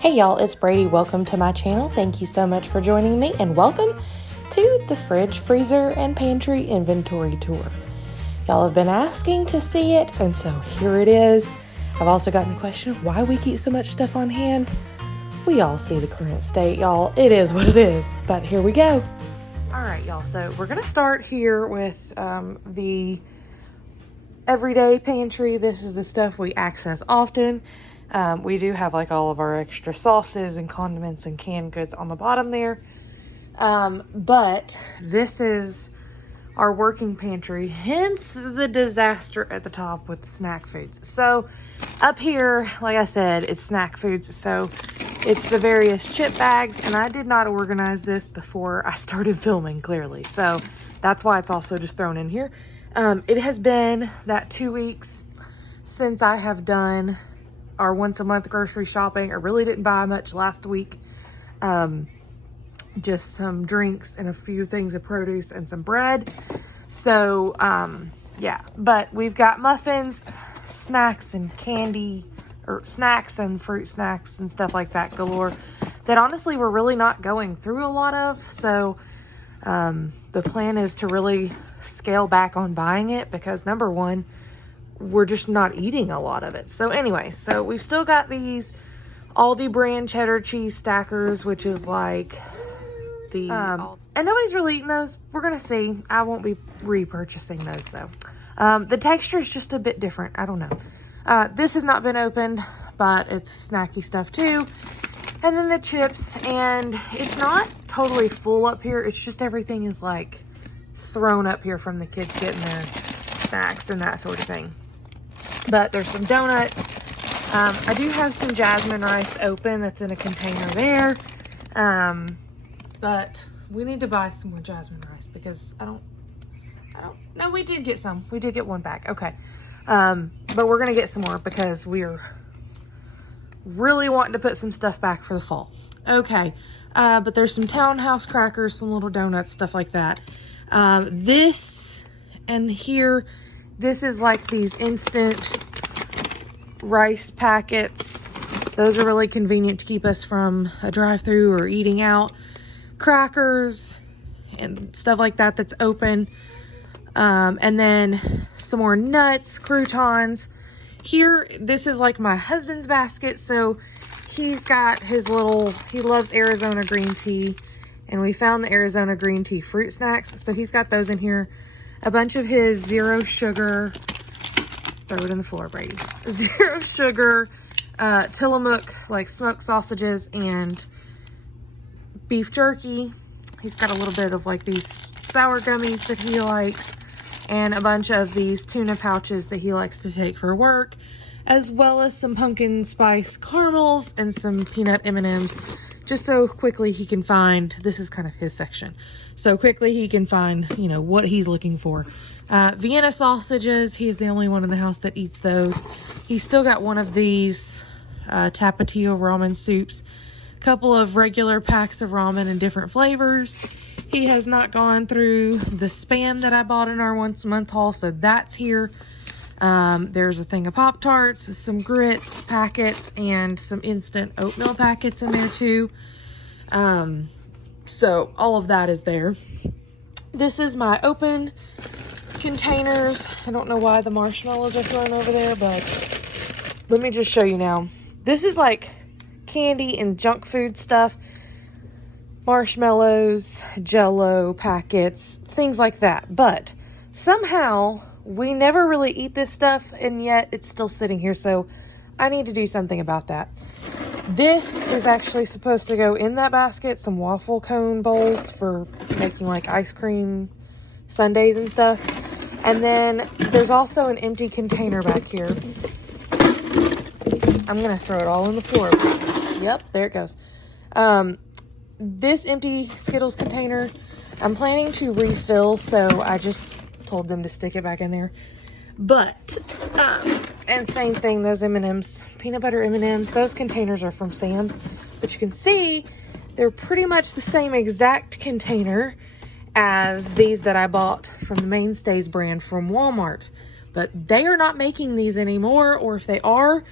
Hey y'all, it's Brady. Welcome to my channel. Thank you so much for joining me and welcome to the fridge, freezer, and pantry inventory tour. Y'all have been asking to see it, and so here it is. I've also gotten the question of why we keep so much stuff on hand. We all see the current state, y'all. It is what it is, but here we go. All right, y'all, so we're going to start here with the everyday pantry. This is the stuff we access often. We do have like all of our extra sauces and condiments and canned goods on the bottom there. But this is our working pantry, hence the disaster at the top with the snack foods. So up here, like I said, it's snack foods. So it's the various chip bags, and I did not organize this before I started filming, clearly. So that's why it's also just thrown in here. It has been that 2 weeks since I have done our once a month grocery shopping. I really didn't buy much last week. Just some drinks and a few things of produce and some bread. So, yeah, but we've got muffins, snacks and candy, or snacks and fruit snacks and stuff like that galore that honestly we're really not going through a lot of. So, the plan is to really scale back on buying it because number one, we're just not eating a lot of it. So anyway, so we've still got these Aldi brand cheddar cheese stackers, which is like the, and nobody's really eating those. We're going to see. I won't be repurchasing those though. The texture is just a bit different. I don't know. This has not been opened, but it's snacky stuff too. And then the chips, and it's not totally full up here. It's just everything is like thrown up here from the kids getting their snacks and that sort of thing. But there's some donuts. I do have some jasmine rice open that's in a container there. But we need to buy some more jasmine rice because no, we did get some. We did get one back. Okay. But we're going to get some more because we're really wanting to put some stuff back for the fall. Okay. But there's some Townhouse crackers, some little donuts, stuff like that. This and here, this is like these instant rice packets. Those are really convenient to keep us from a drive-through or eating out. Crackers and stuff like that that's open. And then some more nuts, croutons. Here, this is like my husband's basket. So he's got his little, he loves Arizona green tea. And we found the Arizona green tea fruit snacks. So he's got those in here. A bunch of his zero sugar, throw it in the floor, Brady. Zero sugar, Tillamook, like smoked sausages and beef jerky. He's got a little bit of like these sour gummies that he likes and a bunch of these tuna pouches that he likes to take for work, as well as some pumpkin spice caramels and some peanut M&Ms, just so quickly he can find, this is kind of his section, so quickly he can find, you know, what he's looking for. Vienna sausages, he is the only one in the house that eats those. He's still got one of these Tapatio ramen soups, a couple of regular packs of ramen in different flavors. He has not gone through the Spam that I bought in our once a month haul, so that's here. There's a thing of Pop-Tarts, some grits packets, and some instant oatmeal packets in there too. So all of that is there. This is my open containers. I don't know why the marshmallows are thrown over there, but let me just show you now. This is like candy and junk food stuff. Marshmallows, Jell-O packets, things like that. But somehow we never really eat this stuff, and yet it's still sitting here, so I need to do something about that. This is actually supposed to go in that basket, some waffle cone bowls for making like ice cream sundaes and stuff. And then there's also an empty container back here. I'm going to throw it all on the floor. Yep, there it goes. This empty Skittles container, I'm planning to refill, so I just told them to stick it back in there. But and same thing, those M&Ms, peanut butter M&Ms, those containers are from Sam's, but you can see they're pretty much the same exact container as these that I bought from the Mainstays brand from Walmart, but they are not making these anymore, or if they are,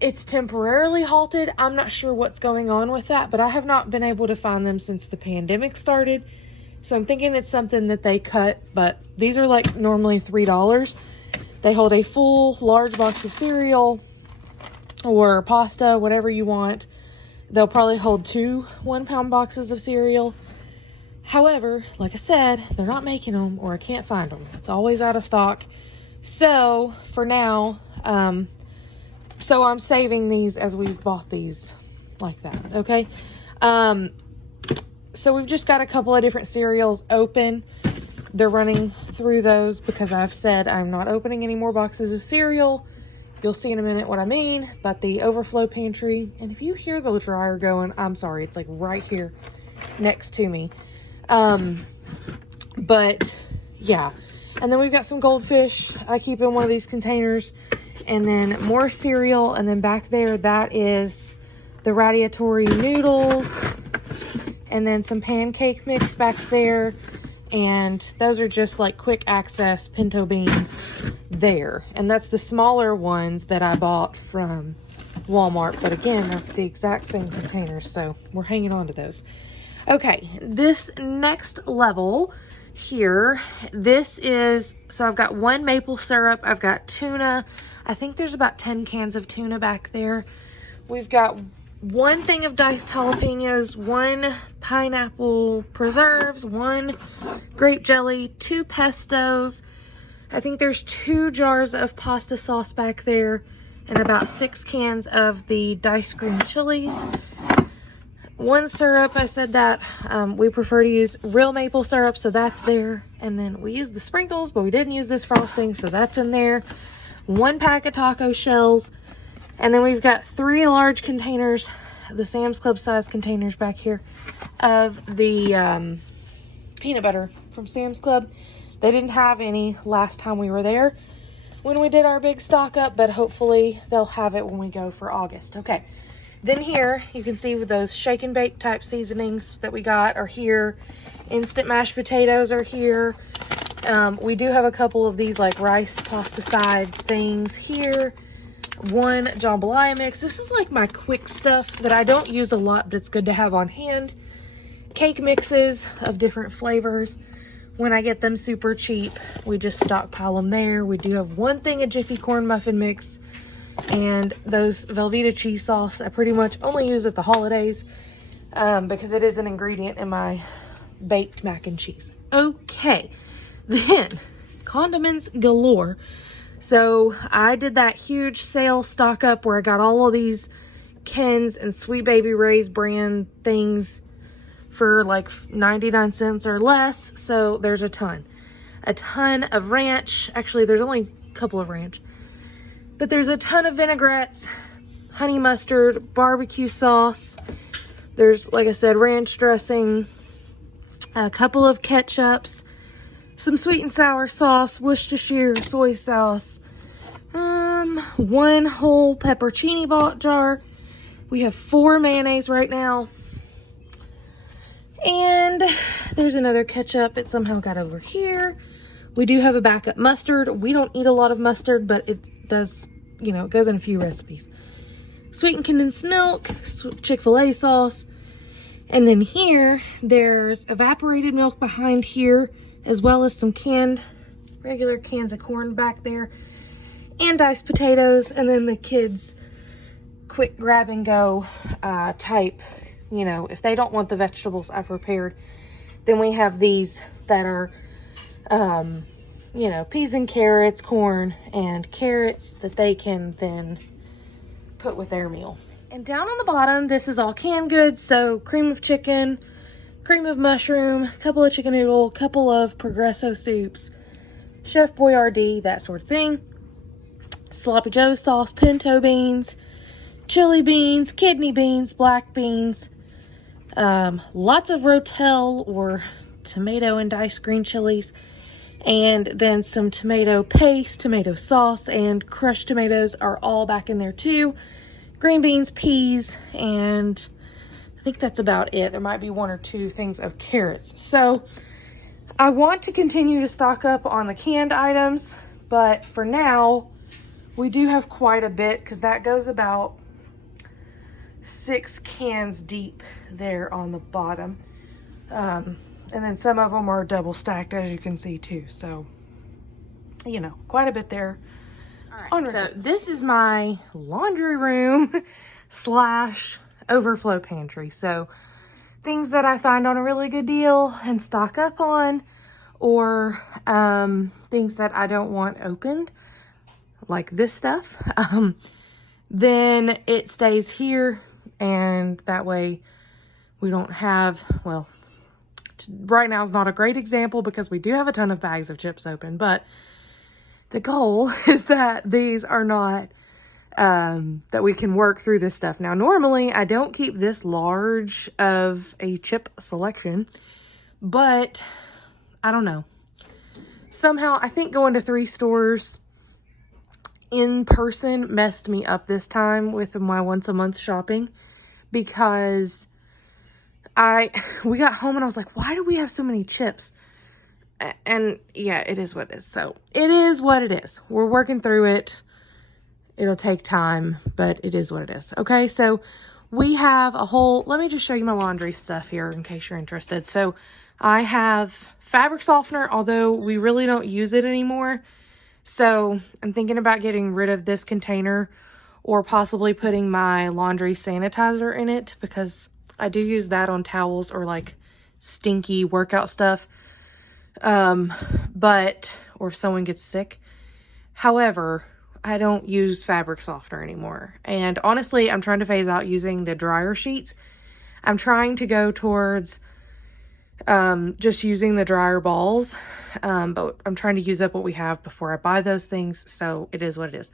it's temporarily halted. I'm not sure what's going on with that, but I have not been able to find them since the pandemic started. So I'm thinking it's something that they cut, but these are like normally $3. They hold a full large box of cereal or pasta, whatever you want. They'll probably hold 2 1-pound boxes of cereal. However, like I said, they're not making them, or I can't find them. It's always out of stock. So for now, so I'm saving these as we've bought these like that. Okay. So we've just got a couple of different cereals open. They're running through those because I've said I'm not opening any more boxes of cereal. You'll see in a minute what I mean. But the Overflow pantry, and if you hear the dryer going, I'm sorry, it's like right here next to me. But yeah. And then we've got some goldfish I keep in one of these containers. And then more cereal. And then back there, that is the radiatory noodles. And then some pancake mix back there. And those are just like quick access pinto beans there. And that's the smaller ones that I bought from Walmart. But again, they're the exact same containers. So we're hanging on to those. Okay, this next level here, this is, so I've got 1 maple syrup. I've got tuna. I think there's about 10 cans of tuna back there. We've got 1 thing of diced jalapenos, 1 pineapple preserves, 1 grape jelly, 2 pestos. I think there's 2 jars of pasta sauce back there, and about 6 cans of the diced green chilies. 1 syrup, I said that we prefer to use real maple syrup, so that's there. And then we use the sprinkles, but we didn't use this frosting, so that's in there. 1 pack of taco shells. And then we've got 3 large containers, the Sam's Club size containers back here, of the peanut butter from Sam's Club. They didn't have any last time we were there when we did our big stock up, but hopefully they'll have it when we go for August. Okay. Then here, you can see with those shake and bake type seasonings that we got are here. Instant mashed potatoes are here. We do have a couple of these like rice pasta sides things here. 1 jambalaya mix. This is like my quick stuff that I don't use a lot, but it's good to have on hand. Cake mixes of different flavors. When I get them super cheap, we just stockpile them there. We do have 1 thing of Jiffy corn muffin mix. And those Velveeta cheese sauce, I pretty much only use at the holidays because it is an ingredient in my baked mac and cheese. Okay, then condiments galore. So I did that huge sale stock up where I got all of these Ken's and Sweet Baby Ray's brand things for like 99 cents or less. So there's a ton of ranch. Actually, there's only a couple of ranch. But there's a ton of vinaigrettes, honey mustard, barbecue sauce. There's, like I said, ranch dressing, a couple of ketchups, some sweet and sour sauce, Worcestershire soy sauce, 1 whole peppercini jar. We have 4 mayonnaise right now. And there's another ketchup. It somehow got over here. We do have a backup mustard. We don't eat a lot of mustard, but it does, you know, it goes in a few recipes. Sweetened condensed milk, Chick-fil-A sauce. And then here, there's evaporated milk behind here, as well as some regular cans of corn back there, and diced potatoes, and then the kids' quick grab and go type, you know, if they don't want the vegetables I prepared, then we have these that are, you know, peas and carrots, corn, and carrots that they can then put with their meal. And down on the bottom, this is all canned goods, so cream of chicken, cream of mushroom, a couple of chicken noodle, couple of Progresso soups, Chef Boyardee, that sort of thing. Sloppy Joe sauce, pinto beans, chili beans, kidney beans, black beans, lots of Rotel or tomato and diced green chilies, and then some tomato paste, tomato sauce, and crushed tomatoes are all back in there too. Green beans, peas, and I think that's about it. There might be 1 or 2 things of carrots. So I want to continue to stock up on the canned items, but for now, We do have quite a bit because that goes about 6 cans deep there on the bottom. And then some of them are double stacked, as you can see too. So, you know, quite a bit there. All right, so this is my laundry room slash overflow pantry. So things that I find on a really good deal and stock up on, or things that I don't want opened, like this stuff, then it stays here, and that way we don't have, well, right now is not a great example because we do have a ton of bags of chips open, but the goal is that these are not, that we can work through this stuff. Now, normally I don't keep this large of a chip selection, but I don't know. Somehow I think going to 3 stores in person messed me up this time with my once a month shopping, because we got home and I was like, why do we have so many chips? And yeah, it is what it is. So it is what it is. We're working through it. It'll take time, but it is what it is. Okay, so we have a whole, let me just show you my laundry stuff here in case you're interested. So I have fabric softener, although we really don't use it anymore. So I'm thinking about getting rid of this container, or possibly putting my laundry sanitizer in it, because I do use that on towels or like stinky workout stuff. Or if someone gets sick. However, I don't use fabric softener anymore. And honestly, I'm trying to phase out using the dryer sheets. I'm trying to go towards just using the dryer balls. But I'm trying to use up what we have before I buy those things. So it is what it is.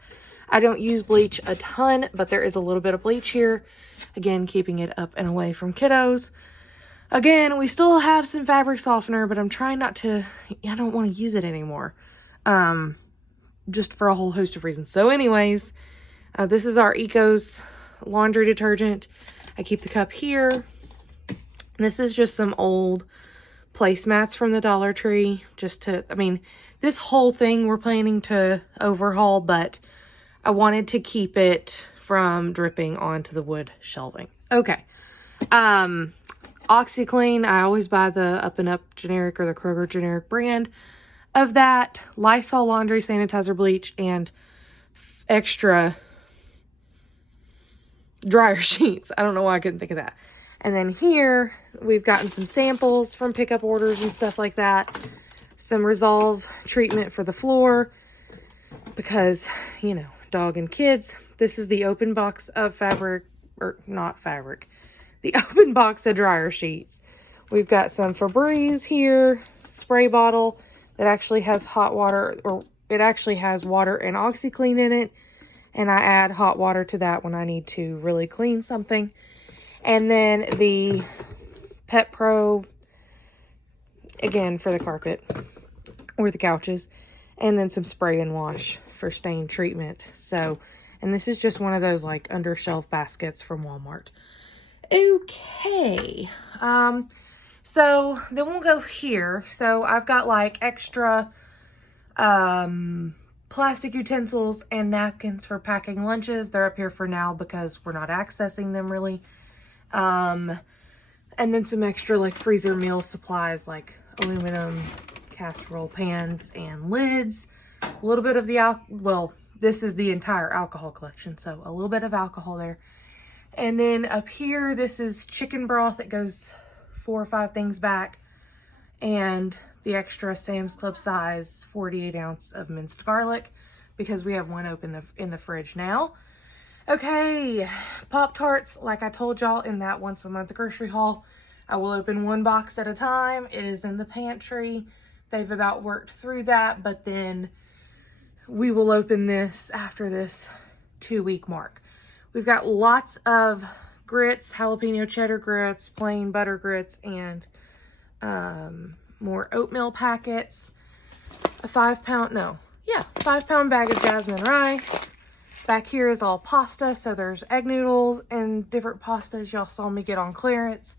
I don't use bleach a ton, but there is a little bit of bleach here. Again, keeping it up and away from kiddos. Again, we still have some fabric softener, but I'm trying not to, I don't want to use it anymore. Just for a whole host of reasons. So anyways, this is our Eco's laundry detergent. I keep the cup here. This is just some old placemats from the Dollar Tree. Just to, I mean, this whole thing we're planning to overhaul, but I wanted to keep it from dripping onto the wood shelving. Okay. OxyClean, I always buy the Up and Up generic or the Kroger generic brand of that. Lysol laundry sanitizer bleach, and extra dryer sheets. I don't know why I couldn't think of that. And then here we've gotten some samples from pickup orders and stuff like that. Some Resolve treatment for the floor because, you know, dog and kids. This is the open box of fabric, or not fabric, the open box of dryer sheets. We've got some Febreze here, spray bottle that actually has hot water, or it actually has water and OxyClean in it. And I add hot water to that when I need to really clean something. And then the Pet Pro, again, for the carpet or the couches. And then some spray and wash for stain treatment. So, and this is just one of those like under shelf baskets from Walmart. Okay. So then we'll go here. So I've got like extra plastic utensils and napkins for packing lunches. They're up here for now because we're not accessing them really. And then some extra like freezer meal supplies like aluminum casserole pans and lids. A little bit of the well, this is the entire alcohol collection, so a little bit of alcohol there. And then up here, this is chicken broth that goes 4 or 5 things back, and the extra Sam's Club size 48 ounce of minced garlic, because we have one open in the fridge now. Okay, Pop-Tarts, like I told y'all in that once a month grocery haul, I will open 1 box at a time. It is in the pantry. They've about worked through that, but then we will open this after this 2-week mark. We've got lots of grits, jalapeno cheddar grits, plain butter grits, and more oatmeal packets. A 5-pound bag of jasmine rice. Back here is all pasta, so there's egg noodles and different pastas y'all saw me get on clearance,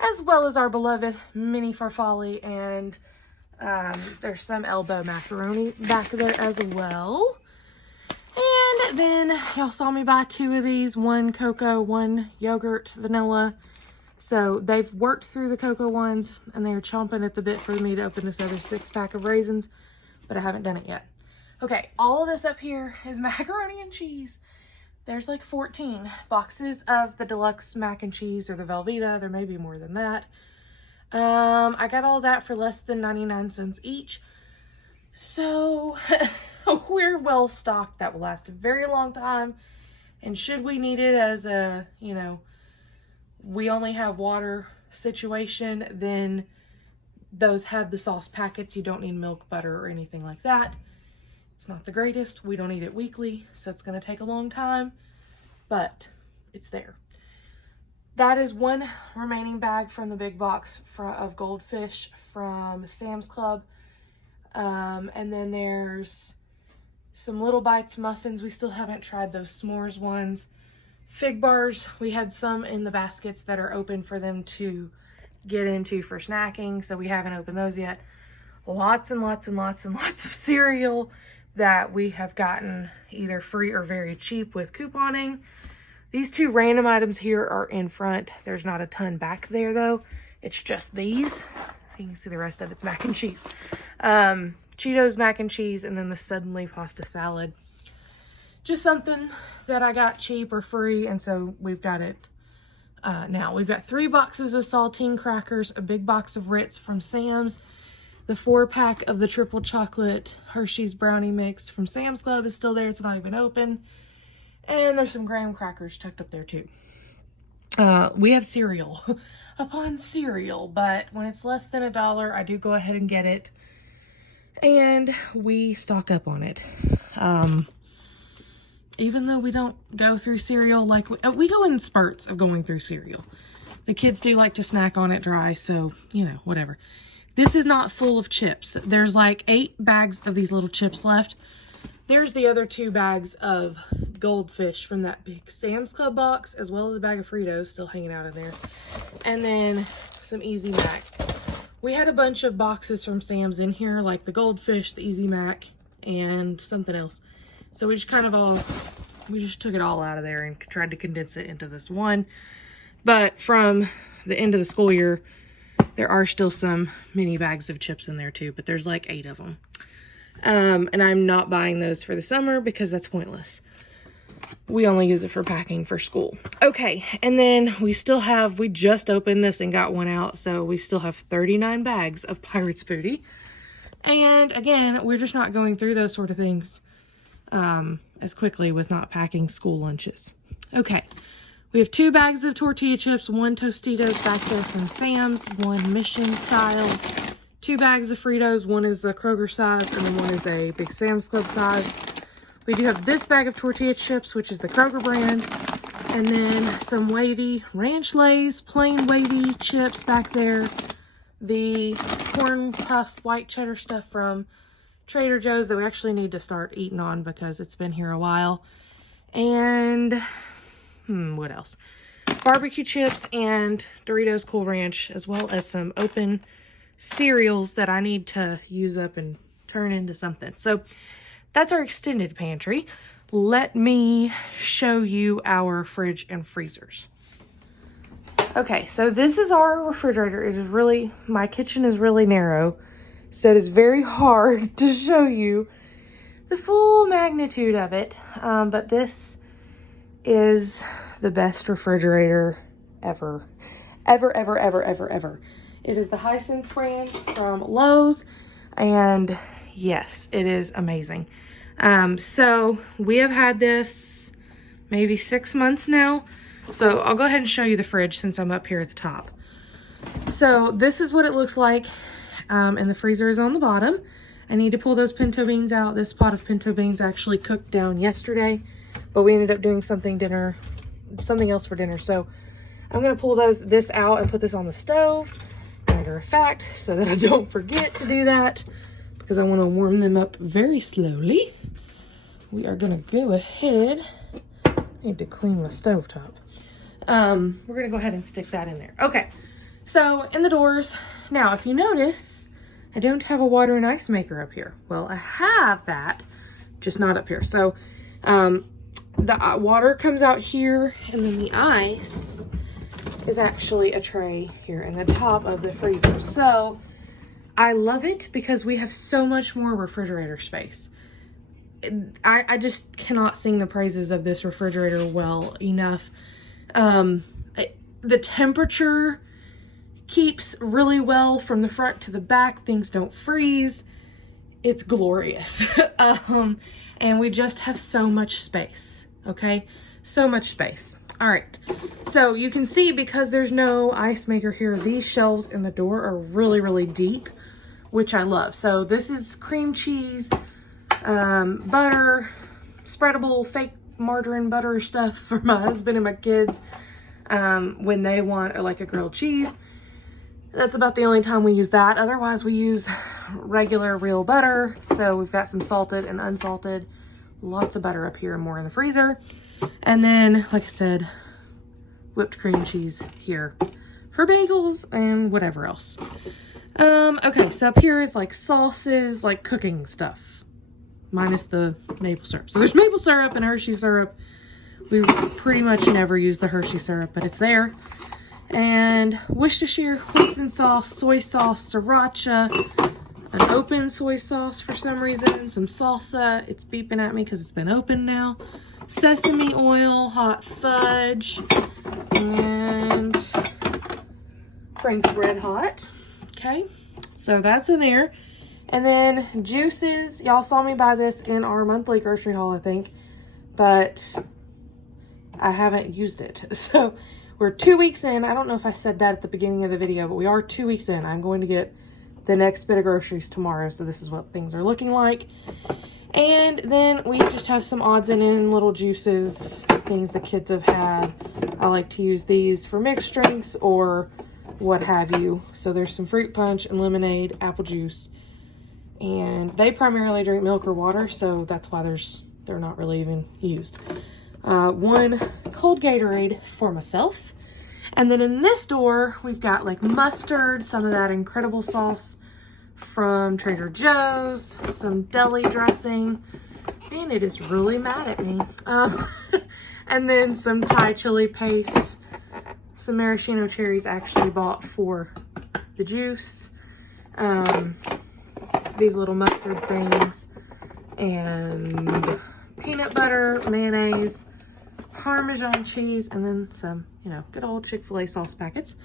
as well as our beloved mini farfalle, and there's some elbow macaroni back there as well. And then y'all saw me buy 2 of these, 1 cocoa, 1 yogurt, vanilla. So they've worked through the cocoa ones and they're chomping at the bit for me to open this other 6-pack of raisins, but I haven't done it yet. Okay, all of this up here is macaroni and cheese. There's like 14 boxes of the deluxe mac and cheese or the Velveeta. There may be more than that. I got all that for less than 99 cents each. So we're well stocked. That will last a very long time. And should we need it as a, you know, we only have water situation, then those have the sauce packets. You don't need milk, butter, or anything like that. It's not the greatest. We don't eat it weekly, so it's going to take a long time, but it's there. That is 1 remaining bag from the big box of goldfish from Sam's Club. And then there's some Little Bites muffins. We still haven't tried those s'mores ones. Fig bars, we had some in the baskets that are open for them to get into for snacking, so we haven't opened those yet. Lots and lots and lots and lots of cereal that we have gotten either free or very cheap with couponing. These 2 random items here are in front. There's not a ton back there though. It's just these. You can see the rest of it's mac and cheese. Cheetos mac and cheese, and then the Suddenly pasta salad. Just something that I got cheap or free, and so we've got it now. We've got 3 boxes of Saltine Crackers, a big box of Ritz from Sam's. The 4-pack of the triple chocolate Hershey's brownie mix from Sam's Club is still there. It's not even open. And there's some graham crackers tucked up there too. We have cereal upon cereal, but when it's less than $1, I do go ahead and get it. And we stock up on it. Even though we don't go through cereal like we go in spurts of going through cereal. The kids do like to snack on it dry, so, you know, whatever. This is not full of chips. There's like 8 bags of these little chips left. There's the other 2 bags of goldfish from that big Sam's Club box, as well as a bag of Fritos still hanging out in there. And then some Easy Mac. We had a bunch of boxes from Sam's in here, like the goldfish, the Easy Mac, and something else. So we just we just took it all out of there and tried to condense it into this one. But from the end of the school year, there are still some mini bags of chips in there too, but there's like 8 of them. And I'm not buying those for the summer because that's pointless. We only use it for packing for school. Okay, and then we just opened this and got one out, so we still have 39 bags of Pirates Booty. And again, we're just not going through those sort of things as quickly with not packing school lunches. Okay. We have 2 bags of tortilla chips, 1 Tostitos back there from Sam's, 1 Mission style, 2 bags of Fritos, 1 is a Kroger size, and then 1 is a big Sam's Club size. We do have this bag of tortilla chips, which is the Kroger brand, and then some wavy Ranch Lay's plain wavy chips back there, the corn puff white cheddar stuff from Trader Joe's that we actually need to start eating on because it's been here a while, and what else? Barbecue chips and Doritos Cool Ranch, as well as some open cereals that I need to use up and turn into something. So that's our extended pantry. Let me show you our fridge and freezers. Okay, so this is our refrigerator. It is really, my kitchen is really narrow, so it is very hard to show you the full magnitude of it. But this is the best refrigerator ever. Ever. It is the Hisense brand from Lowe's, and yes, it is amazing. So we have had this maybe 6 months now. So I'll go ahead and show you the fridge since I'm up here at the top. So this is what it looks like, and the freezer is on the bottom. I need to pull those pinto beans out. This pot of pinto beans actually cooked down yesterday, but we ended up doing something else for dinner. So I'm going to pull this out and put this on the stove, matter of fact, so that I don't forget to do that, because I want to warm them up very slowly. We are going to go ahead. I need to clean my stovetop. We're going to go ahead and stick that in there. Okay, so in the doors. Now, if you notice, I don't have a water and ice maker up here. Well, I have that, just not up here. So the water comes out here, and then the ice is actually a tray here in the top of the freezer. So I love it because we have so much more refrigerator space. I just cannot sing the praises of this refrigerator well enough. The temperature keeps really well from the front to the back. Things don't freeze. It's glorious. And we just have so much space, okay? So much space. All right, so you can see because there's no ice maker here, these shelves in the door are really, really deep, which I love. So this is cream cheese, butter, spreadable fake margarine butter stuff for my husband and my kids when they want like a grilled cheese. That's about the only time we use that. Otherwise we use regular real butter. So we've got some salted and unsalted, lots of butter up here and more in the freezer. And then, like I said, whipped cream cheese here for bagels and whatever else. Okay, so up here is like sauces, like cooking stuff, minus the maple syrup. So there's maple syrup and Hershey syrup. We pretty much never use the Hershey syrup, but it's there. And Worcestershire, hoisin sauce, soy sauce, sriracha, an open soy sauce for some reason, some salsa. It's beeping at me because it's been open now. Sesame oil, hot fudge, and Frank's Red Hot. Okay, so that's in there. And then juices. Y'all saw me buy this in our monthly grocery haul, I think, but I haven't used it. So we're 2 weeks in. I don't know if I said that at the beginning of the video, but we are 2 weeks in. I'm going to get the next bit of groceries tomorrow. So this is what things are looking like. And then we just have some odds and ends, little juices, things the kids have had. I like to use these for mixed drinks or what have you. So there's some fruit punch and lemonade, apple juice. And they primarily drink milk or water, so that's why they're not really even used. One cold Gatorade for myself. And then in this door, we've got like mustard, some of that incredible sauce from Trader Joe's, some deli dressing. Man, it is really mad at me. And then some Thai chili paste, some maraschino cherries actually bought for the juice. These little mustard things, and peanut butter, mayonnaise, Parmesan cheese, and then some, good old Chick-fil-A sauce packets.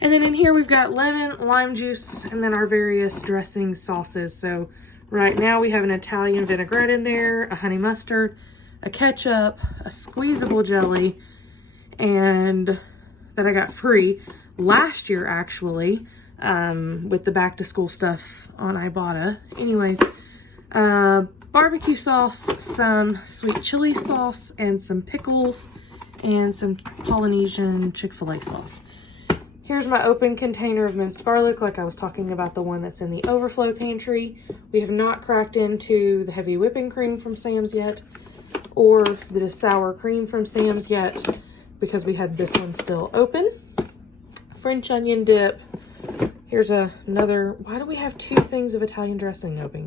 And then in here we've got lemon, lime juice, and then our various dressings, sauces. So right now we have an Italian vinaigrette in there, a honey mustard, a ketchup, a squeezable jelly, and that I got free last year actually, with the back to school stuff on Ibotta. Anyways, barbecue sauce, some sweet chili sauce, and some pickles, and some Polynesian Chick-fil-A sauce. Here's my open container of minced garlic, like I was talking about the one that's in the Overflow pantry. We have not cracked into the heavy whipping cream from Sam's yet, or the sour cream from Sam's yet, because we had this one still open. French onion dip. Here's another, why do we have 2 things of Italian dressing open?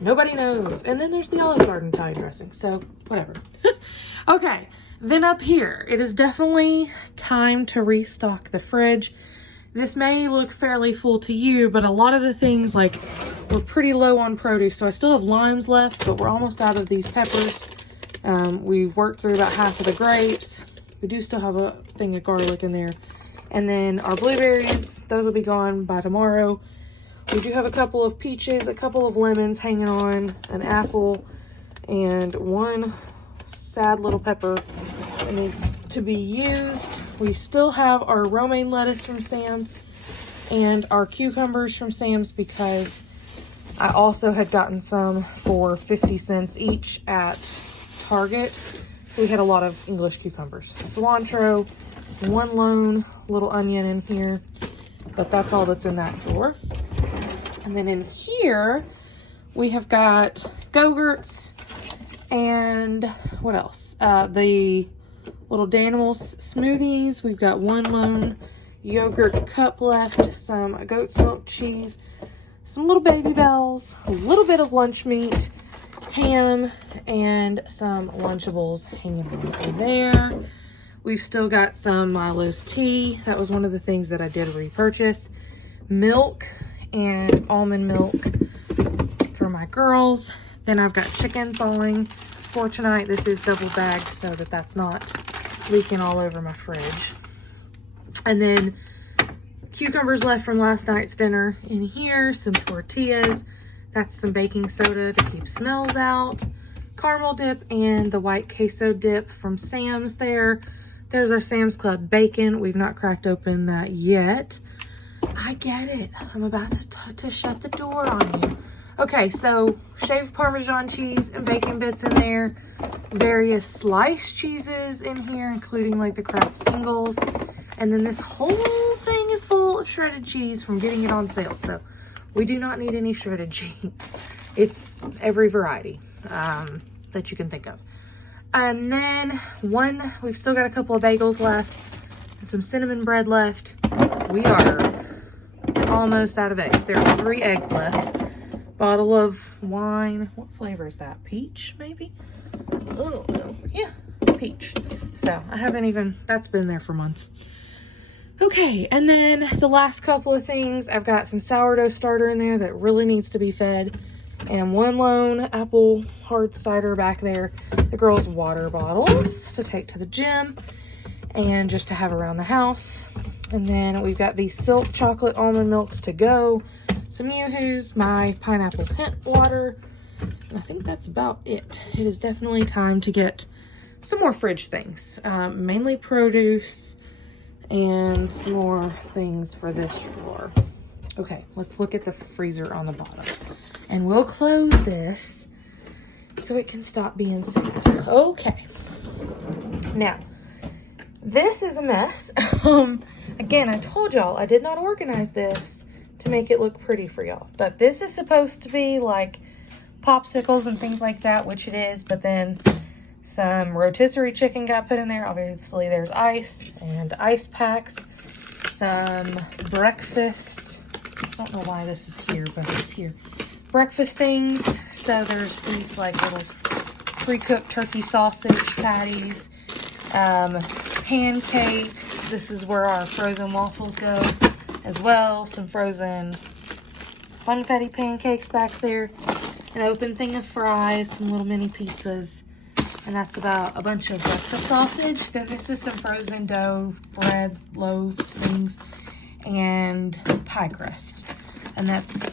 Nobody knows. And then there's the Olive Garden Italian dressing, so whatever. Okay, then up here, it is definitely time to restock the fridge. This may look fairly full to you, but a lot of the things, like, we're pretty low on produce, so I still have limes left, but we're almost out of these peppers. We've worked through about half of the grapes. We do still have a thing of garlic in there. And then our blueberries, those will be gone by tomorrow. We do have a couple of peaches, a couple of lemons hanging on, an apple, and one sad little pepper that needs to be used. We still have our romaine lettuce from Sam's and our cucumbers from Sam's because I also had gotten some for 50 cents each at Target. So we had a lot of English cucumbers. Cilantro, one lone little onion in here, but that's all that's in that drawer. And then in here, we have got Go-Gurts and what else? The little Danimals smoothies. We've got one lone yogurt cup left, some goat's milk cheese, some little Baby Bells, a little bit of lunch meat, ham and some Lunchables hanging over there. We've still got some Milo's tea. That was one of the things that I did repurchase. Milk and almond milk for my girls. Then I've got chicken thawing for tonight. This is double bagged so that that's not leaking all over my fridge. And then cucumbers left from last night's dinner in here. Some tortillas. That's some baking soda to keep smells out. Caramel dip and the white queso dip from Sam's there. There's our Sam's Club bacon. We've not cracked open that yet. I get it. I'm about to shut the door on you. Okay, so shaved Parmesan cheese and bacon bits in there. Various sliced cheeses in here, including like the Kraft singles. And then this whole thing is full of shredded cheese from getting it on sale. So we do not need any shredded cheese. It's every variety that you can think of. And then we've still got a couple of bagels left and some cinnamon bread left. We are almost out of eggs. There are 3 eggs left. Bottle of wine. What flavor is that? Peach, maybe? I don't know. Yeah, peach. So I haven't even, that's been there for months. Okay, and then the last couple of things, I've got some sourdough starter in there that really needs to be fed. And 1 lone apple hard cider back there. The girls' water bottles to take to the gym and just to have around the house. And then we've got these Silk chocolate almond milks to go. Some Yoo-Hoos, my pineapple hint water. And I think that's about it. It is definitely time to get some more fridge things. Mainly produce and some more things for this drawer. Okay, let's look at the freezer on the bottom. And we'll close this so it can stop being sad. Okay. Now, this is a mess. Again, I told y'all I did not organize this to make it look pretty for y'all. But this is supposed to be like popsicles and things like that, which it is. But then some rotisserie chicken got put in there. Obviously, there's ice and ice packs. Some breakfast. I don't know why this is here, but it's here. Breakfast things. So there's these like little pre-cooked turkey sausage patties. Pancakes. This is where our frozen waffles go as well. Some frozen funfetti pancakes back there. An open thing of fries. Some little mini pizzas. And that's about a bunch of breakfast sausage. Then this is some frozen dough, bread, loaves, things, and pie crust. And that's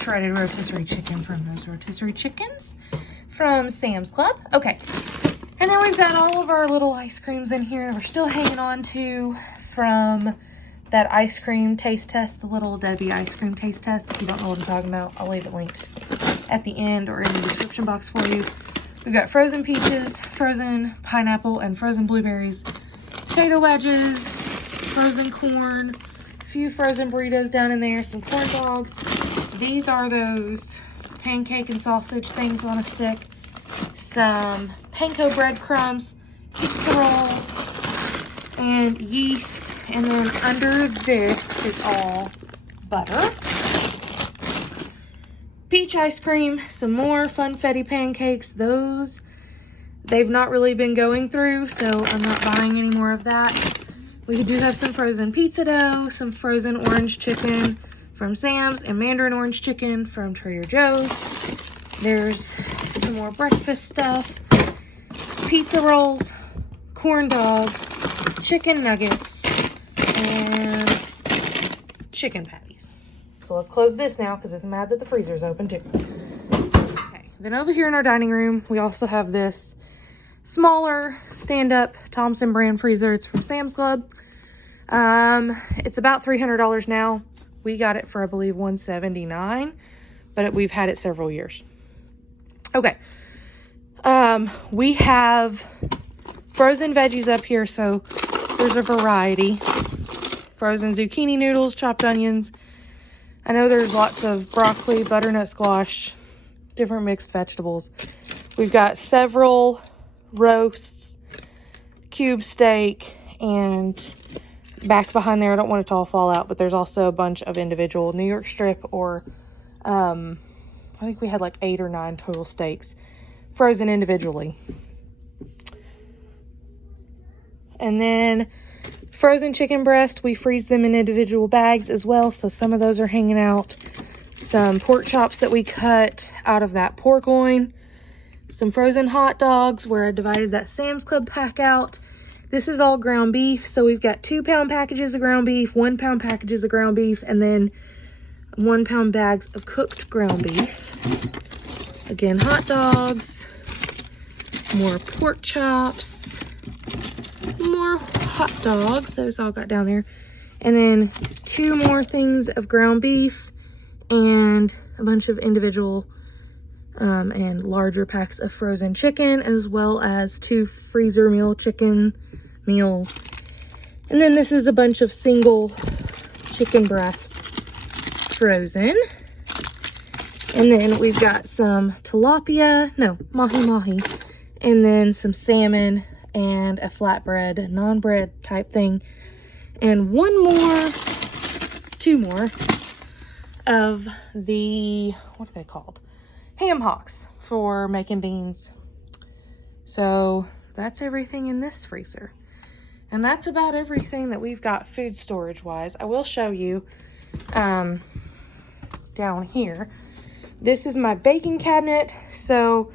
shredded rotisserie chicken from those rotisserie chickens from Sam's Club. Okay. And then we've got all of our little ice creams in here. We're still hanging on to from that ice cream taste test, the Little Debbie ice cream taste test. If you don't know what I'm talking about, I'll leave it linked at the end or in the description box for you. We've got frozen peaches, frozen pineapple, and frozen blueberries, potato wedges, frozen corn, a few frozen burritos down in there, some corn dogs. These are those pancake and sausage things on a stick. Some panko breadcrumbs, pizza rolls, and yeast. And then under this is all butter. Peach ice cream, some more funfetti pancakes. Those, they've not really been going through, so I'm not buying any more of that. We do have some frozen pizza dough, some frozen orange chicken from Sam's, and mandarin orange chicken from Trader Joe's. There's some more breakfast stuff, pizza rolls, corn dogs, chicken nuggets, and chicken patties. So let's close this now because it's mad that the freezer's open too. Okay, then over here in our dining room, we also have this smaller stand-up Thompson brand freezer. It's from Sam's Club. It's about $300 now. We got it for, I believe, $179, but we've had it several years. Okay. We have frozen veggies up here, so there's a variety. Frozen zucchini noodles, chopped onions. I know there's lots of broccoli, butternut squash, different mixed vegetables. We've got several roasts, cube steak, and back behind there, I don't want it to all fall out, but there's also a bunch of individual New York strip or I think we had like 8 or 9 total steaks frozen individually. And then frozen chicken breast, we freeze them in individual bags as well. So some of those are hanging out. Some pork chops that we cut out of that pork loin. Some frozen hot dogs where I divided that Sam's Club pack out. This is all ground beef. So we've got 2-pound packages of ground beef, 1-pound packages of ground beef, and then 1-pound bags of cooked ground beef. Again, hot dogs, more pork chops, more hot dogs. Those all got down there. And then 2 more things of ground beef and a bunch of individual and larger packs of frozen chicken, as well as 2 freezer meal chicken meals. And then this is a bunch of single chicken breast frozen. And then we've got some tilapia, no, mahi-mahi, and then some salmon and a flatbread, non-bread type thing. And 2 more of the, what are they called? Ham hocks for making beans. So that's everything in this freezer. And that's about everything that we've got food storage wise. I will show you down here. This is my baking cabinet. So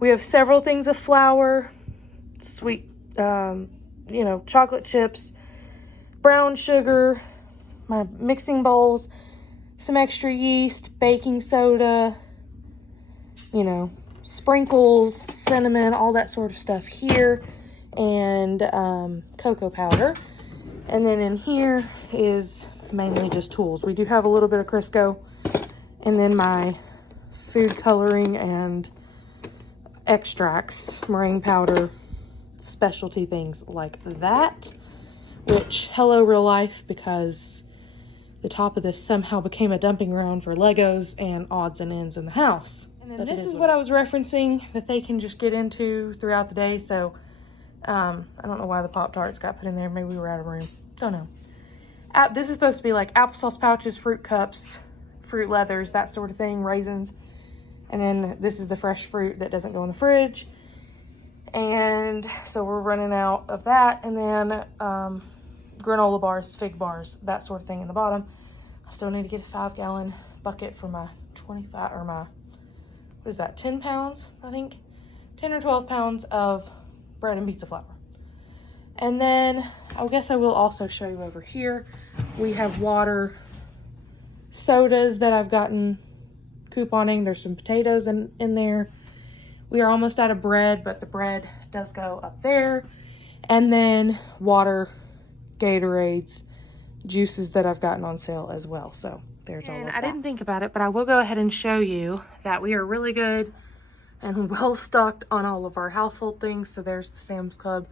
we have several things of flour, sweet, chocolate chips, brown sugar, my mixing bowls, some extra yeast, baking soda, sprinkles, cinnamon, all that sort of stuff here, and cocoa powder. And then in here is mainly just tools. We do have a little bit of Crisco, and then my food coloring and extracts, meringue powder, specialty things like that, which, hello real life, because the top of this somehow became a dumping ground for Legos and odds and ends in the house. And then this is what I was referencing that they can just get into throughout the day. So I don't know why the Pop-Tarts got put in there. Maybe we were out of room. Don't know. This is supposed to be like applesauce pouches, fruit cups, fruit leathers, that sort of thing, raisins. And then this is the fresh fruit that doesn't go in the fridge. And so we're running out of that. And then granola bars, fig bars, that sort of thing in the bottom. I still need to get a 5-gallon bucket for my 25, or my, what is that, 10 pounds, I think? 10 or 12 pounds of bread and pizza flour. And then I guess I will also show you over here. We have water, sodas that I've gotten couponing. There's some potatoes in there. We are almost out of bread, but the bread does go up there. And then water, Gatorades, juices that I've gotten on sale as well. So there's all of that. I didn't think about it, but I will go ahead and show you that we are really good and well stocked on all of our household things. So there's the Sam's Club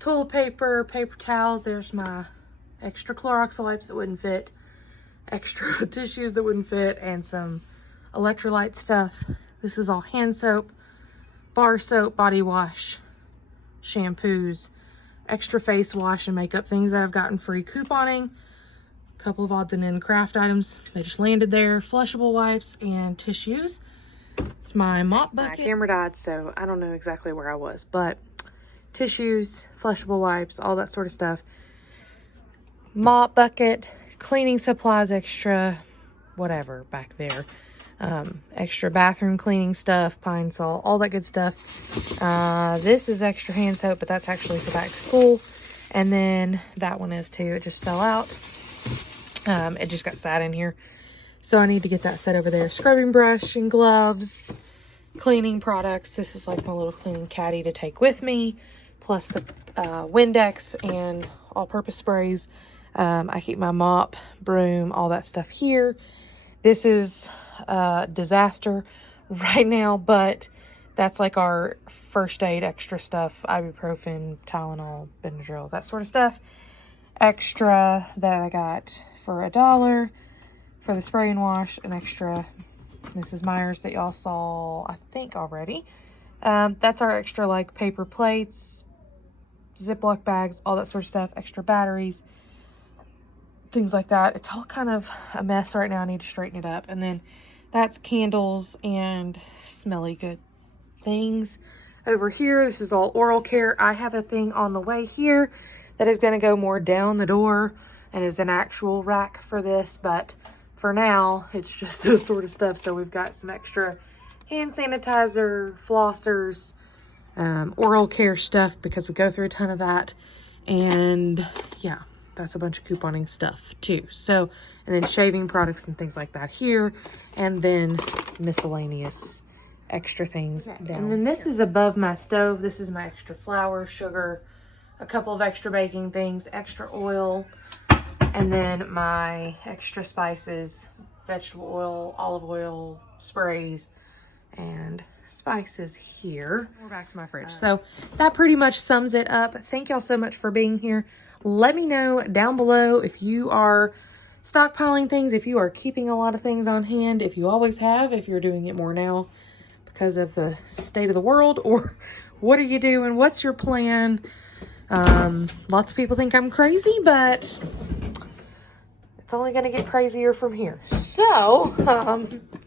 toilet paper, paper towels. There's my extra Clorox wipes that wouldn't fit, extra tissues that wouldn't fit, and some electrolyte stuff. This is all hand soap, bar soap, body wash, shampoos, extra face wash and makeup things that I've gotten free couponing. A couple of odds and end craft items. They just landed there. Flushable wipes and tissues. It's my mop bucket. My camera died, so I don't know exactly where I was, but tissues, flushable wipes, all that sort of stuff. Mop bucket, cleaning supplies, extra whatever back there. Extra bathroom cleaning stuff, Pine Sol, all that good stuff. This is extra hand soap, but that's actually for back to school. And then that one is too. It just fell out. It just got sat in here. So I need to get that set over there. Scrubbing brush and gloves, cleaning products. This is like my little cleaning caddy to take with me, plus the Windex and all-purpose sprays. I keep my mop, broom, all that stuff here. This is a disaster right now, but that's like our first aid extra stuff. Ibuprofen, Tylenol, Benadryl, that sort of stuff. Extra that I got for $1 for the spray and wash. An extra Mrs. Meyer's that y'all saw, I think, already. That's our extra, like, paper plates, Ziploc bags, all that sort of stuff. Extra batteries, things like that. It's all kind of a mess right now. I need to straighten it up. And then That's candles and smelly good things. Over here, this is all oral care. I have a thing on the way here that is going to go more down the door and is an actual rack for this, but for now, it's just this sort of stuff. So we've got some extra hand sanitizer, flossers, oral care stuff because we go through a ton of that. And yeah, that's a bunch of couponing stuff too. So, and then shaving products and things like that here. And then miscellaneous extra things down. And then this is above my stove. This is my extra flour, sugar, a couple of extra baking things, extra oil, and then my extra spices, vegetable oil, olive oil, sprays, and spices here. We're back to my fridge. So that pretty much sums it up. Thank y'all so much for being here. Let me know down below if you are stockpiling things, if you are keeping a lot of things on hand, if you always have, if you're doing it more now because of the state of the world, or what are you doing? What's your plan? Lots of people think I'm crazy, but it's only going to get crazier from here. So,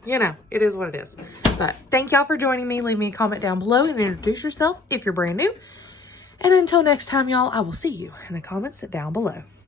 you know, it is what it is. But thank y'all for joining me. Leave me a comment down below and introduce yourself if you're brand new. And until next time, y'all, I will see you in the comments down below.